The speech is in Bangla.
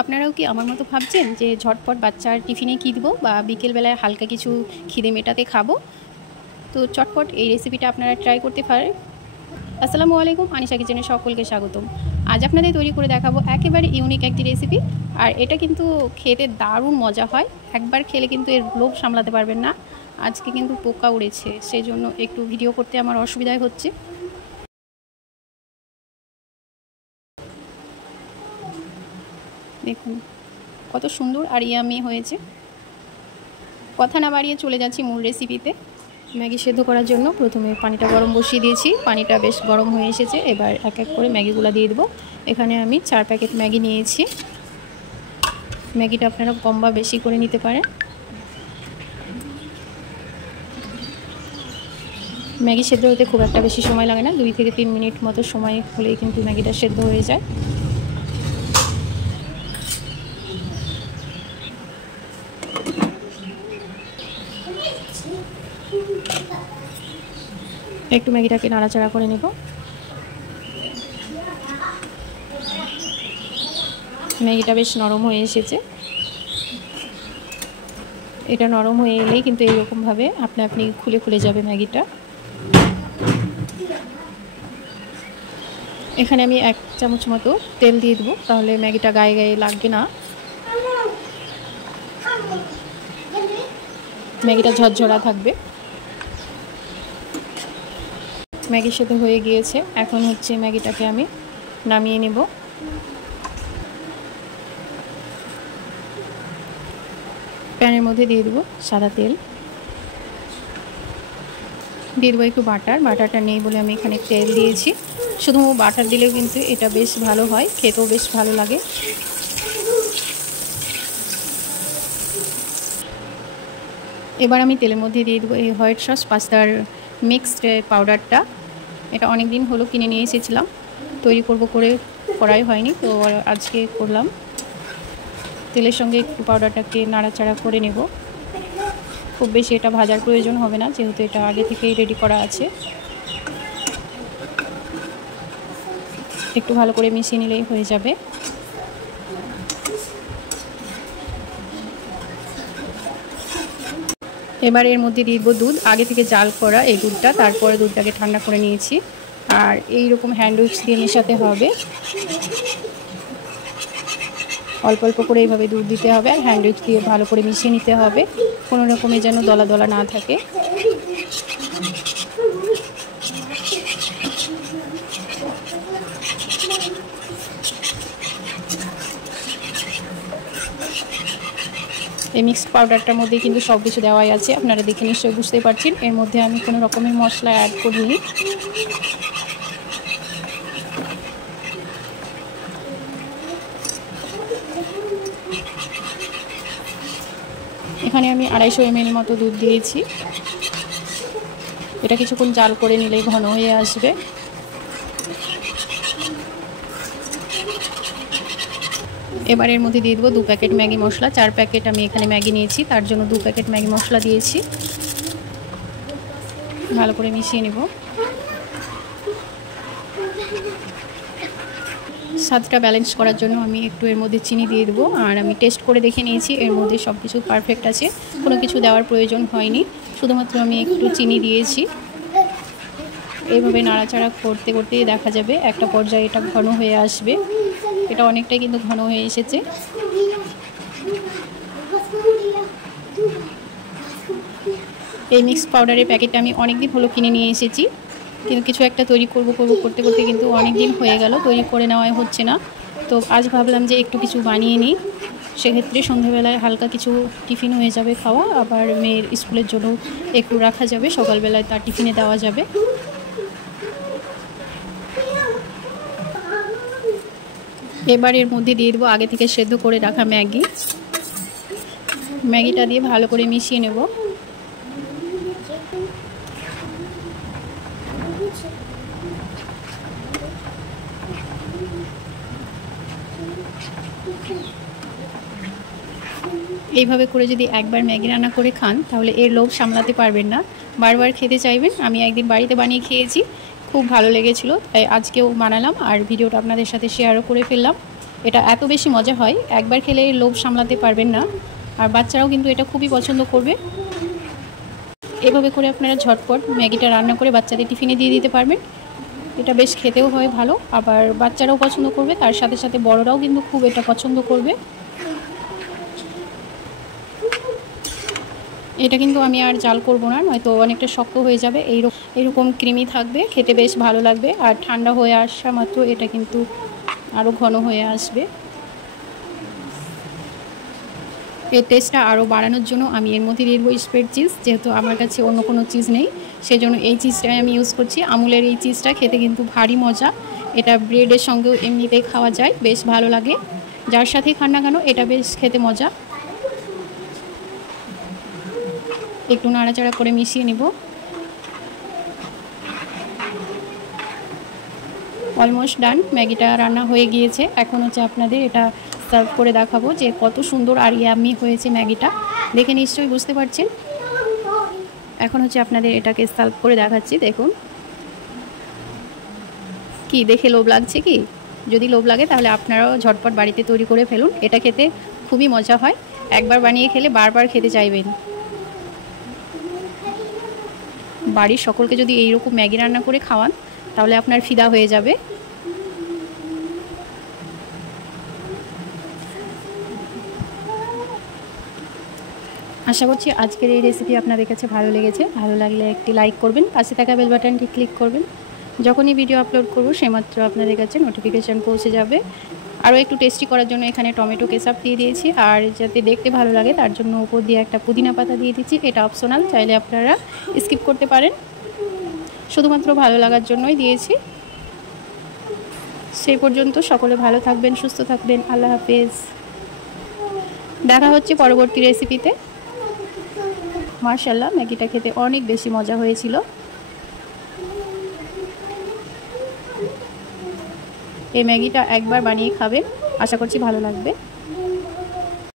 আপনারাও কি আমার মতো ভাবছেন যে ঝটপট বাচ্চার টিফিনে কী দেবো বা বিকেলবেলায় হালকা কিছু খিদে মেটাতে খাবো? তো চটপট এই রেসিপিটা আপনারা ট্রাই করতে পারেন। আসসালামু আলাইকুম, আনিশা কিচেনে সকলকে স্বাগতম। আজ আপনাদের তৈরি করে দেখাবো একেবারে ইউনিক একটি রেসিপি। আর এটা কিন্তু খেতে দারুণ মজা হয়। একবার খেলে কিন্তু এর লোভ সামলাতে পারবেন না। আজকে কিন্তু পোকা উড়েছে, সেই জন্য একটু ভিডিও করতে আমার অসুবিধাই হচ্ছে। দেখুন কত সুন্দর আর ইয়ামি হয়েছে। কথা না বাড়িয়ে চলে যাচ্ছি মূল রেসিপিতে। ম্যাগি সেদ্ধ করার জন্য প্রথমে পানিটা গরম বসিয়ে দিয়েছি। পানিটা বেশ গরম হয়ে এসেছে। এবার এক এক করে ম্যাগিগুলো দিয়ে দেবো। এখানে আমি 4 প্যাকেট ম্যাগি নিয়েছি। ম্যাগিটা আপনারা কম বা বেশি করে নিতে পারেন। ম্যাগি সেদ্ধ হতে খুব একটা বেশি সময় লাগে না, 2 থেকে 3 মিনিট মতো সময় হলেই কিন্তু ম্যাগিটা সেদ্ধ হয়ে যায়। একটু ম্যাগিটাকে নাড়াচাড়া করে নেব। ম্যাগিটা বেশ নরম হয়ে এসেছে। এটা নরম হয়ে এলেই কিন্তু এইরকমভাবে আপনি খুলে খুলে যাবে ম্যাগিটা। এখানে আমি 1 চামচ মতো তেল দিয়ে দেবো, তাহলে ম্যাগিটা গায়ে গায়ে লাগবে না। ম্যাগিটা ঝরঝরা থাকবে। ম্যাগি সেদ্ধ হয়ে গিয়েছে। এখন হচ্ছে ম্যাগিটাকে আমি নামিয়ে নেব। প্যানের মধ্যে দিয়ে দেবো সাদা তেল, দিয়ে দেবো একটু বাটার। বাটারটা নেই বলে আমি এখানে তেল দিয়েছি। শুধু বাটার দিলেও কিন্তু এটা বেশ ভালো হয়, খেতেও বেশ ভালো লাগে। এবার আমি তেলের মধ্যে দিয়ে দেবো এই হোয়াইট সস পাস্তার মিক্সড পাউডারটা। এটা অনেক দিন হলো কিনে নিয়ে এসেছিলাম, তৈরি করাই হয়নি, তো আজকে করলাম। তেলের সঙ্গে একটু পাউডারটাকে নাড়াচাড়া করে নেব। খুব বেশি এটা ভাজার প্রয়োজন হবে না, যেহেতু এটা আগে থেকেই রেডি করা আছে। একটু ভালো করে মিশিয়ে নিলেই হয়ে যাবে। এবার এর মধ্যে দিয়ে দেবো দুধ, আগে থেকে জাল করা এই দুধটা। তারপরে দুধটাকে ঠান্ডা করে নিয়েছি। আর এই রকম হ্যান্ড উইক্স দিয়ে মেশাতে হবে। অল্প অল্প করে এইভাবে দুধ দিতে হবে আর হ্যান্ড উইক্স দিয়ে ভালো করে মিশিয়ে নিতে হবে, কোনো রকমের যেন দলা দলা না থাকে। এই মিক্সড পাউডারটার মধ্যে কিন্তু সব কিছু দেওয়াই আছে, আপনারা দেখে নিশ্চয়ই বুঝতে পারছেন। এর মধ্যে আমি কোনো রকমের মশলা অ্যাড করিনি। এখানে আমি 250 ml মতো দুধ দিয়েছি। এটা কিছুক্ষণ জাল করে নিলেই ঘন হয়ে আসবে। এবার এর মধ্যে দিয়ে দেবো 2 প্যাকেট ম্যাগি মশলা। 4 প্যাকেট আমি এখানে ম্যাগি নিয়েছি, তার জন্য 2 প্যাকেট ম্যাগি মশলা দিয়েছি। ভালো করে মিশিয়ে নেব। স্বাদটা ব্যালেন্স করার জন্য আমি একটু এর মধ্যে চিনি দিয়ে দেবো। আর আমি টেস্ট করে দেখে নিয়েছি, এর মধ্যে সব কিছু পারফেক্ট আছে, কোনো কিছু দেওয়ার প্রয়োজন হয়নি, শুধুমাত্র আমি একটু চিনি দিয়েছি। এইভাবে নাড়াচাড়া করতে করতেই দেখা যাবে একটা পর্যায়ে এটা ঘন হয়ে আসবে। এটা অনেকটাই কিন্তু ঘন হয়ে এসেছে। এই মিক্সড পাউডারের প্যাকেটটা আমি অনেক দিন হলো কিনে নিয়ে এসেছি, কিন্তু কিছু একটা তৈরি করব করতে করতে কিন্তু অনেক দিন হয়ে গেল, তৈরি করে নেওয়াই হচ্ছে না। তো আজ ভাবলাম যে একটু কিছু বানিয়ে নিই। সেক্ষেত্রে সন্ধ্যেবেলায় হালকা কিছু টিফিন হয়ে যাবে খাওয়া, আবার মেয়ের স্কুলের জন্য একটু রাখা যাবে, সকালবেলায় তার টিফিনে দেওয়া যাবে। এবার এর মধ্যে দিয়ে দেবো আগে থেকে সেদ্ধ করে রাখা ম্যাগি। ম্যাগিটা দিয়ে ভালো করে মিশিয়ে নেব। এইভাবে করে যদি একবার ম্যাগি রান্না করে খান, তাহলে এর লোভ সামলাতে পারবেন না, বারবার খেতে চাইবেন। আমি একদিন বাড়িতে বানিয়ে খেয়েছি, খুব ভালো লেগেছিল, তাই আজকেও বানালাম আর ভিডিওটা আপনাদের সাথে শেয়ারও করে ফেললাম। এটা এত বেশি মজা হয়, একবার খেলে লোভ সামলাতে পারবেন না। আর বাচ্চারাও কিন্তু এটা খুবই পছন্দ করবে। এভাবে করে আপনারা ঝটপট ম্যাগিটা রান্না করে বাচ্চাদের টিফিনে দিয়ে দিতে পারবেন। এটা বেশ খেতেও হয় ভালো, আবার বাচ্চারাও পছন্দ করবে, তার সাথে সাথে বড়রাও কিন্তু খুব এটা পছন্দ করবে। এটা কিন্তু আমি আর জাল করব না, নয়তো অনেকটা শক্ত হয়ে যাবে। এইরকম ক্রিমি থাকবে, খেতে বেশ ভালো লাগবে। আর ঠান্ডা হয়ে আসা মাত্র এটা কিন্তু আরও ঘন হয়ে আসবে। এর টেস্টটা আরও বাড়ানোর জন্য আমি এর মধ্যে দিয়ে দেবো স্প্রেড চিজ। যেহেতু আমার কাছে অন্য কোনো চিজ নেই, সেজন্য এই চিজটাই আমি ইউজ করছি। আমুলের এই চিজটা খেতে কিন্তু ভারী মজা। এটা ব্রেডের সঙ্গেও এমনিতেই খাওয়া যায়, বেশ ভালো লাগে। যার সাথেই খান না কেন এটা বেশ খেতে মজা। একটু নাড়াচাড়া করে মিশিয়ে নেব। অলমোস্ট ডান, ম্যাগিটা রান্না হয়ে গিয়েছে। এখন হচ্ছে আপনাদের এটা সার্ভ করে দেখাবো যে কত সুন্দর আর ইয়াম্মি হয়েছে ম্যাগিটা। দেখে নিশ্চয়ই বুঝতে পারছেন। এখন হচ্ছে আপনাদের এটাকে সার্ভ করে দেখাচ্ছি। দেখুন, কি দেখে লোভ লাগছে কি? যদি লোভ লাগে তাহলে আপনারাও ঝটপট বাড়িতে তৈরি করে ফেলুন। এটা খেতে খুবই মজা হয়, একবার বানিয়ে খেলে বারবার খেতে চাইবেন। বাড়ির সকলকে যদি এইরকম ম্যাগি রান্না করে খাওয়ান তাহলে আপনার ফিদা হয়ে যাবে। আশা করছি আজকের এই রেসিপি আপনাদের কাছে ভালো লেগেছে। ভালো লাগলে একটি লাইক করবেন, পাশে থাকা বেল বাটনটি ক্লিক করবেন। যখনই ভিডিও আপলোড করব সেমাত্র আপনাদের কাছে নোটিফিকেশান পৌঁছে যাবে। আরও একটু টেস্টি করার জন্য এখানে টমেটো কেচাপ দিয়ে দিয়েছি, আর যাতে দেখতে ভালো লাগে তার জন্য উপর দিয়ে একটা পুদিনা পাতা দিয়ে দিচ্ছি। এটা অপশনাল, চাইলে আপনারা স্কিপ করতে পারেন। শুধুমাত্র ভালো লাগার জন্যই দিয়েছি। সেই পর্যন্ত সকলে ভালো থাকবেন, সুস্থ থাকবেন। আল্লাহ হাফেজ। দেখা হচ্ছে পরবর্তী রেসিপিতে। মাশাআল্লাহ, ম্যাগিটা খেতে অনেক বেশি মজা হয়েছিল। এই ম্যাগিটা একবার বানিয়ে খাবেন, আশা করছি ভালো লাগবে।